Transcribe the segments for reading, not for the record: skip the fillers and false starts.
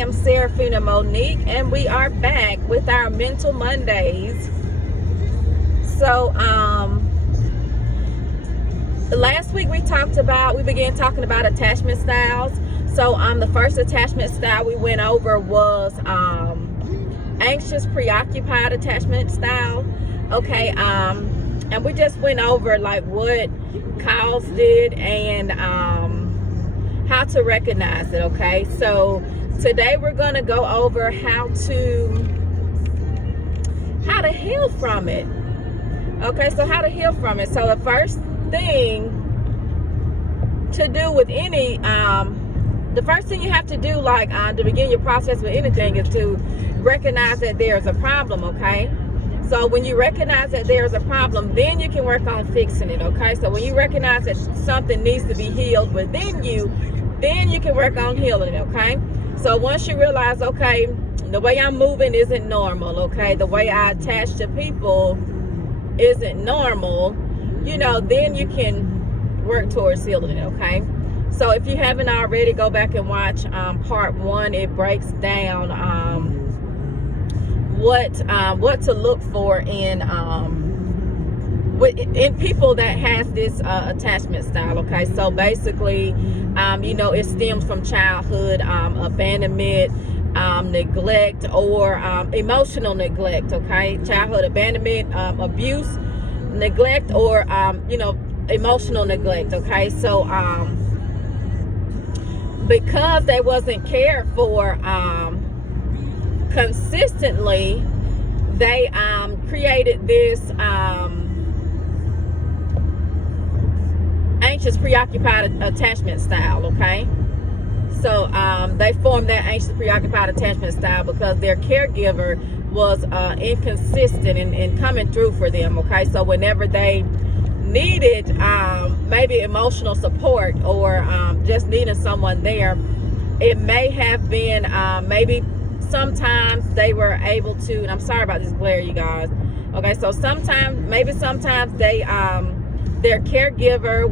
am Serafina Monique, and we are back with our Mental Mondays. So, last week we began talking about attachment styles. So, the first attachment style we went over was anxious, preoccupied attachment style. Okay, and we just went over like what caused it and how to recognize it. Okay, so today we're going to go over how to heal from it. Okay, so how to heal from it. So the first thing to do with any the first thing you have to do, like to begin your process with anything, is to recognize that there's a problem. Okay, so when you recognize that there's a problem, then you can work on fixing it. Okay, so when you recognize that something needs to be healed within you, then you can work on healing it. Okay, so once you realize, okay, the way I'm moving isn't normal, okay, the way I attach to people isn't normal, then you can work towards healing it. Okay, so if you haven't already, go back and watch part 1. It breaks down what to look for in people that has this attachment style. Okay, so basically it stems from childhood abandonment, neglect, or emotional neglect. Okay, childhood abandonment, abuse, neglect, or emotional neglect. Okay, so because they wasn't cared for consistently, they created this anxious, preoccupied attachment style. Okay, so they formed that anxious, preoccupied attachment style because their caregiver was inconsistent in coming through for them. Okay, so whenever they needed maybe emotional support or just needing someone there, it may have been maybe sometimes they were able to, and I'm sorry about this glare, you guys. Okay, so sometimes they their caregiver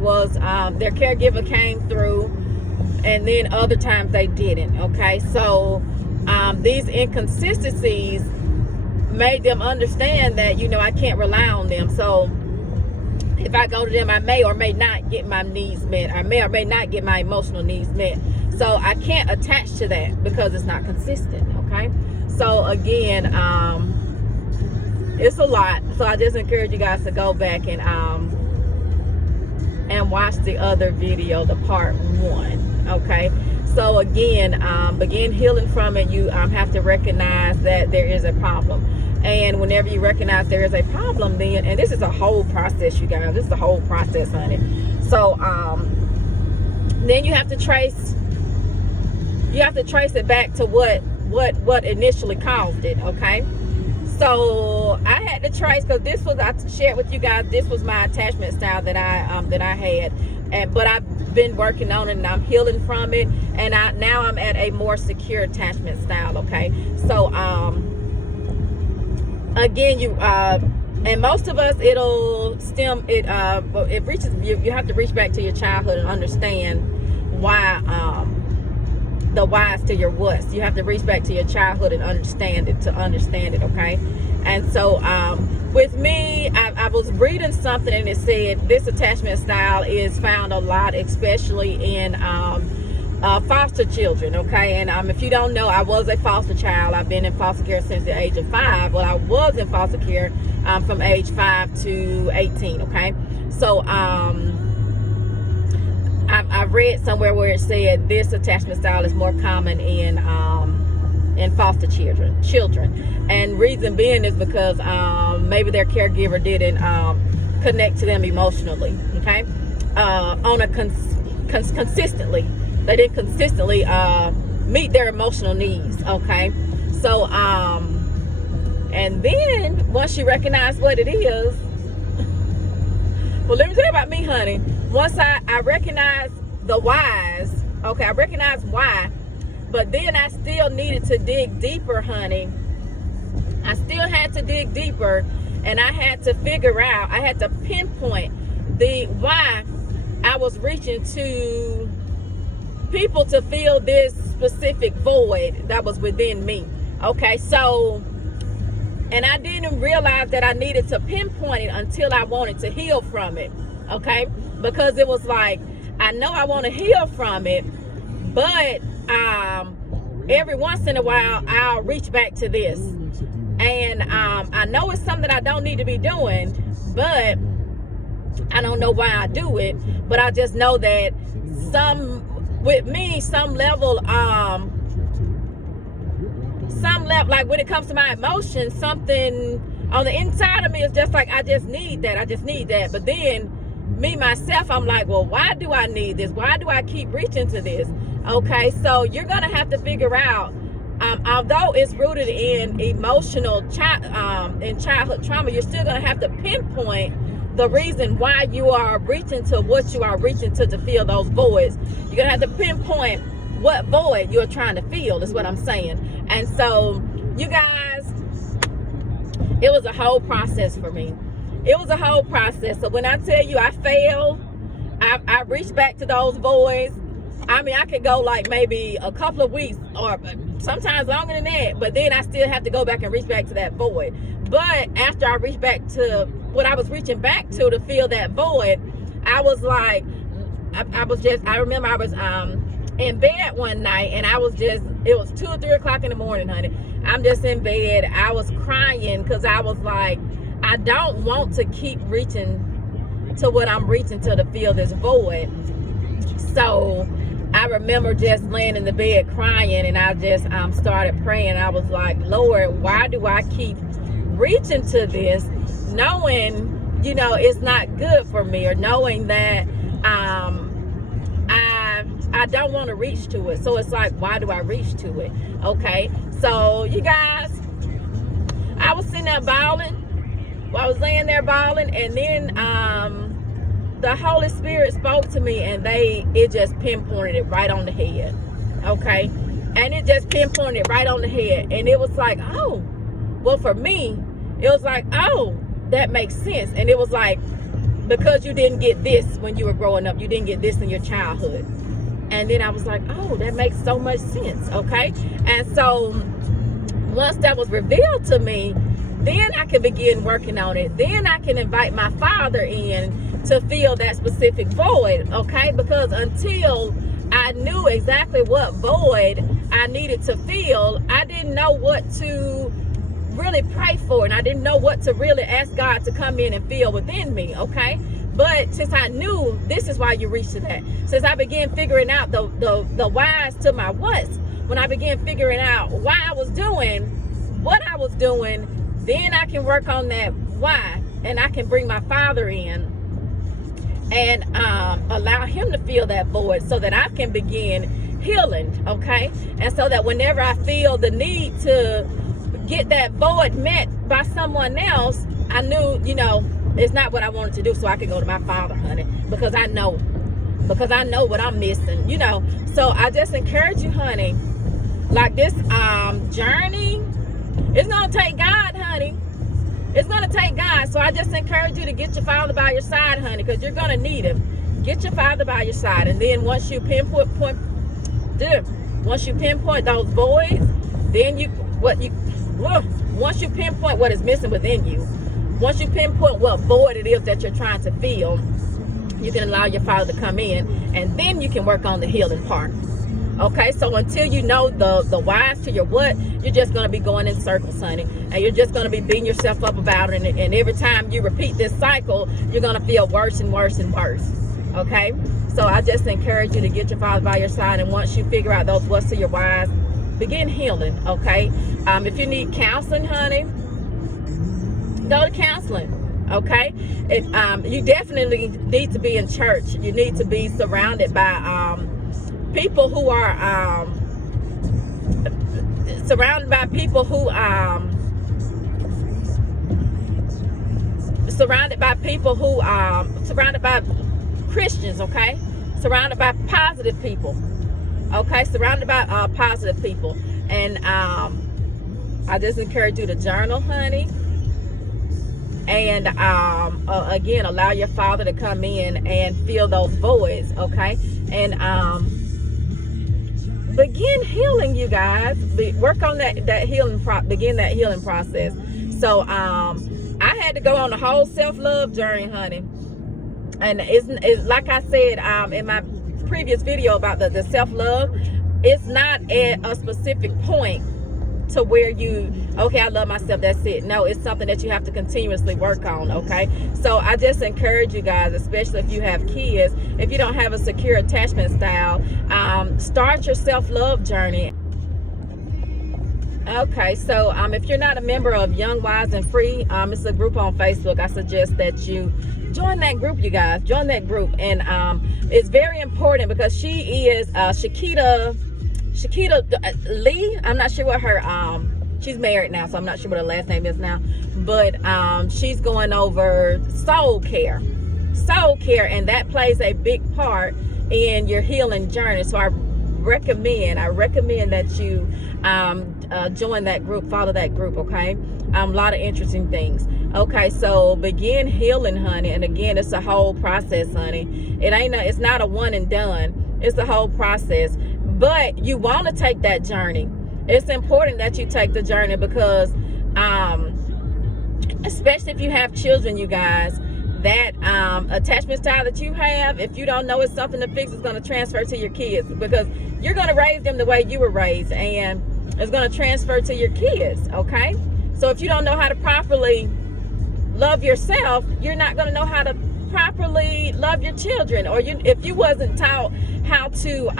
came through, and then other times they didn't. Okay, so these inconsistencies made them understand that I can't rely on them. So if I go to them, I may or may not get my needs met. I may or may not get my emotional needs met. So I can't attach to that because it's not consistent. Okay, so again, it's a lot. So I just encourage you guys to go back and watch the other video, the part 1. Okay, so again, begin healing from it. You have to recognize that there is a problem. And whenever you recognize there is a problem, then, and this is a whole process, you guys, this is a whole process on it. So then you have to trace it back to what initially caused it. Okay, so I had to trace, because this was, I shared with you guys, this was my attachment style that I had, but I've been working on it and I'm healing from it, and now I'm at a more secure attachment style. Okay, so again, and most of us, it reaches you have to reach back to your childhood and understand why, the whys to your whats. You have to reach back to your childhood and understand it to understand it. Okay, and so with me, I was reading something and it said this attachment style is found a lot, especially in foster children. Okay, and if you don't know, I was a foster child. I've been in foster care since the age of 5. Well, I was in foster care from age 5 to 18. Okay, so I've read somewhere where it said this attachment style is more common in foster children, and reason being is because maybe their caregiver didn't connect to them emotionally. Okay, on a consistently. They didn't consistently meet their emotional needs. Okay, so and then once you recognize what it is, well, let me tell you about me, honey. Once I recognize the whys, okay, I recognize why, but then I still needed to dig deeper, honey. I still had to dig deeper, and I had to figure out, I had to pinpoint the why I was reaching to people to fill this specific void that was within me. Okay, so, and I didn't realize that I needed to pinpoint it until I wanted to heal from it. Okay, because it was like, I know I want to heal from it, but every once in a while I'll reach back to this, and I know it's something I don't need to be doing, but I don't know why I do it. But I just know that with me, some level, like when it comes to my emotions, something on the inside of me is just like, I just need that. But then me myself, I'm like, well, why do I need this? Why do I keep reaching to this? Okay, so you're gonna have to figure out, although it's rooted in emotional in childhood trauma, you're still gonna have to pinpoint the reason why you are reaching to what you are reaching to fill those voids. You're gonna have to pinpoint what void you're trying to fill, is what I'm saying. And so, you guys, it was a whole process for me. It was a whole process. So when I tell you I failed, I reached back to those voids. I mean, I could go like maybe a couple of weeks or sometimes longer than that, but then I still have to go back and reach back to that void. But after I reached back to what I was reaching back to fill that void, I was like, I remember I was in bed one night, and it was 2 or 3 o'clock in the morning, honey. I'm just in bed. I was crying because I was like, I don't want to keep reaching to what I'm reaching to fill this void. So I remember just laying in the bed crying, and I just started praying. I was like, Lord, why do I keep reaching to this, knowing, you know, it's not good for me, or knowing that I don't want to reach to it. So it's like, why do I reach to it? Okay, so you guys, I was sitting there bawling. Well, I was laying there bawling, and then the Holy Spirit spoke to me, and it just pinpointed it right on the head. Okay, and it just pinpointed it right on the head, and it was like, oh, well, for me, it was like, oh, that makes sense. And it was like, because you didn't get this when you were growing up, you didn't get this in your childhood. And then I was like, oh, that makes so much sense. Okay, and so once that was revealed to me, then I can begin working on it. Then I can invite my Father in to fill that specific void. Okay, because until I knew exactly what void I needed to fill, I didn't know what to really pray for, and I didn't know what to really ask God to come in and fill within me. Okay, but since I knew this is why you reach to that, since I began figuring out the whys to my whats, when I began figuring out why I was doing what I was doing, then I can work on that why, and I can bring my Father in and allow him to fill that void, so that I can begin healing. Okay, and so that whenever I feel the need to get that void met by someone else, I knew, you know, it's not what I wanted to do, so I could go to my Father, honey, because I know what I'm missing, you know. So I just encourage you, honey, like this journey, it's gonna take God, honey. It's gonna take God. So I just encourage you to get your Father by your side, honey, because you're gonna need him. Get your Father by your side, and then once you pinpoint those voids, then once you pinpoint what is missing within you, once you pinpoint what void it is that you're trying to fill, you can allow your Father to come in, and then you can work on the healing part. Okay, so until you know the whys to your what, you're just going to be going in circles, honey, and you're just going to be beating yourself up about it, and every time you repeat this cycle, you're going to feel worse and worse and worse. Okay, so I just encourage you to get your Father by your side, and once you figure out those whats to your whys, begin healing. Okay, if you need counseling, honey, go to counseling. Okay, if you definitely need to be in church. You need to be surrounded by people who are surrounded by Christians. Okay, surrounded by positive people. Okay, surrounded by positive people. And I just encourage you to journal, honey, and again, allow your Father to come in and fill those voids. Okay, and begin healing, you guys. Work on that healing begin that healing process. So I had to go on the whole self-love journey, honey. And it's like I said in my previous video about the self-love, it's not at a specific point to where you, okay, I love myself, that's it. No, it's something that you have to continuously work on, okay? So I just encourage you guys, especially if you have kids, if you don't have a secure attachment style, start your self-love journey. Okay, so if you're not a member of Young, Wise, and Free, it's a group on Facebook. I suggest that you join that group, you guys. Join that group. And it's very important because she is Shakita Lee. I'm not sure what her she's married now, so I'm not sure what her last name is now, but she's going over soul care, and that plays a big part in your healing journey. So I recommend that you join that group, follow that group, okay? A lot of interesting things. Okay, so begin healing, honey. And again, it's a whole process, honey. It's not a one and done. It's a whole process. But you want to take that journey. It's important that you take the journey because especially if you have children, you guys, that attachment style that you have, if you don't know it's something to fix, it's going to transfer to your kids, because you're going to raise them the way you were raised, and it's going to transfer to your kids, okay? So if you don't know how to properly love yourself, you're not going to know how to properly love your children. Or if you wasn't taught how to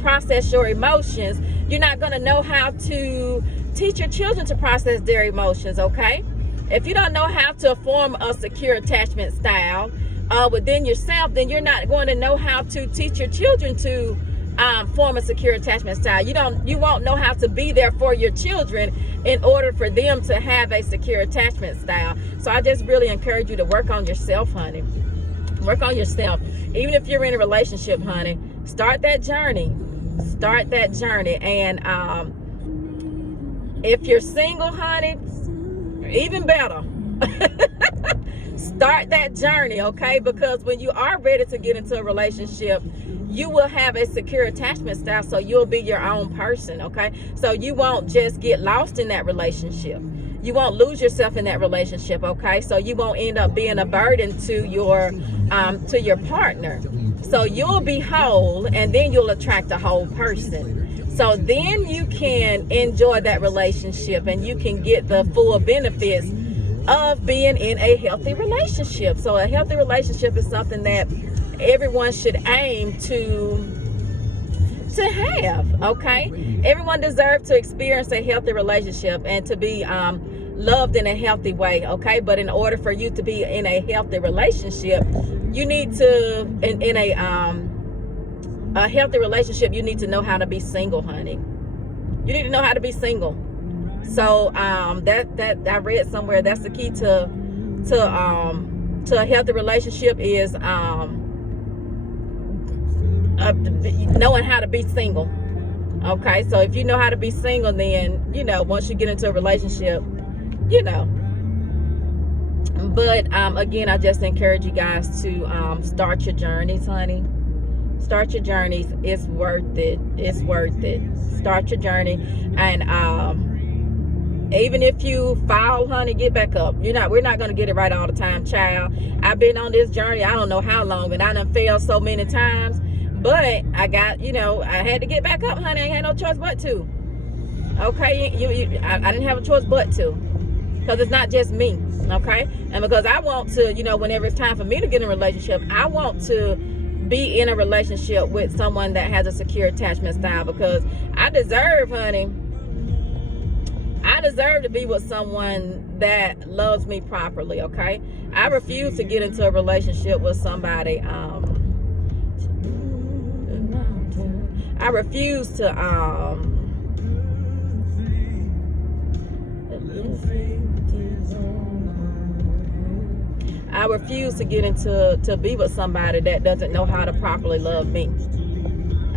process your emotions, you're not going to know how to teach your children to process their emotions, okay? If you don't know how to form a secure attachment style within yourself, then you're not going to know how to teach your children to form a secure attachment style. You won't know how to be there for your children in order for them to have a secure attachment style. So I just really encourage you to work on yourself, honey. Work on yourself. Even if you're in a relationship, honey, start that journey. Start that journey. And if you're single, honey, even better. Start that journey, okay? Because when you are ready to get into a relationship, you will have a secure attachment style, so you'll be your own person, okay? So you won't just get lost in that relationship. You won't lose yourself in that relationship, okay? So you won't end up being a burden to your partner. So you'll be whole, and then you'll attract a whole person. So then you can enjoy that relationship, and you can get the full benefits of being in a healthy relationship. So a healthy relationship is something that everyone should aim to have, okay? Everyone deserves to experience a healthy relationship and to be loved in a healthy way, okay? But in order for you to be in a healthy relationship, you need to, in a healthy relationship, you need to know how to be single, honey. You need to know how to be single. So that I read somewhere, that's the key to a healthy relationship is knowing how to be single. Okay, so if you know how to be single, then once you get into a relationship, But again, I just encourage you guys to start your journeys, honey. Start your journeys. It's worth it. It's worth it. Start your journey, and even if you fall, honey, get back up. We're not gonna get it right all the time, child. I've been on this journey, I don't know how long, and I done failed so many times. But I got, I had to get back up, honey. I had no choice but to. Okay, I didn't have a choice but to, because it's not just me. Okay, and because I want to, whenever it's time for me to get in a relationship, I want to be in a relationship with someone that has a secure attachment style, because I deserve, honey. I deserve to be with someone that loves me properly, okay? I refuse to get into a relationship with somebody, I refuse to, get into, to be with somebody that doesn't know how to properly love me.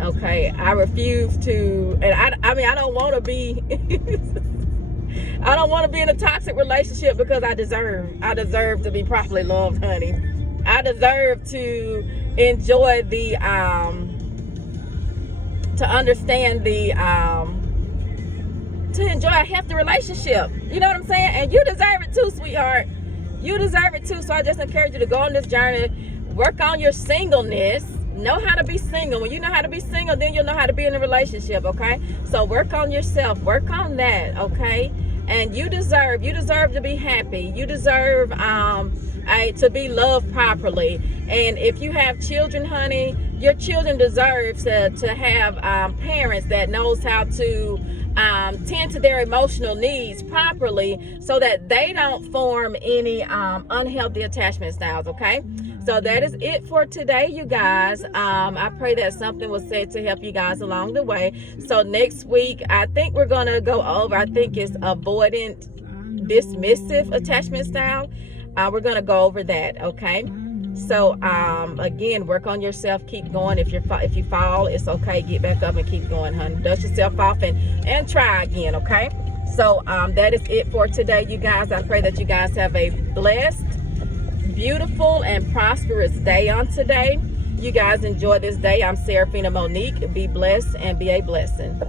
Okay, I refuse to, and I mean, I don't want to be, I don't want to be in a toxic relationship, because I deserve to be properly loved, honey. I deserve to enjoy the to understand the to enjoy a healthy relationship. You know what I'm saying? And you deserve it too, sweetheart. You deserve it too. So I just encourage you to go on this journey, work on your singleness, know how to be single. When you know how to be single, then you'll know how to be in a relationship, okay? So work on yourself, work on that, okay? And you deserve to be happy. You deserve to be loved properly. And if you have children, honey, your children deserve to have parents that knows how to tend to their emotional needs properly, so that they don't form any unhealthy attachment styles, okay? So that is it for today, you guys. I pray that something was said to help you guys along the way. So next week, I think we're going to go over, I think it's avoidant dismissive attachment style. We're going to go over that, okay? So again, work on yourself, keep going. If you fall, it's okay, get back up and keep going, honey. Dust yourself off and try again, okay? So that is it for today, you guys. I pray that you guys have a blessed, beautiful, and prosperous day on today. You guys enjoy this day. I'm Serafina Monique. Be blessed and be a blessing.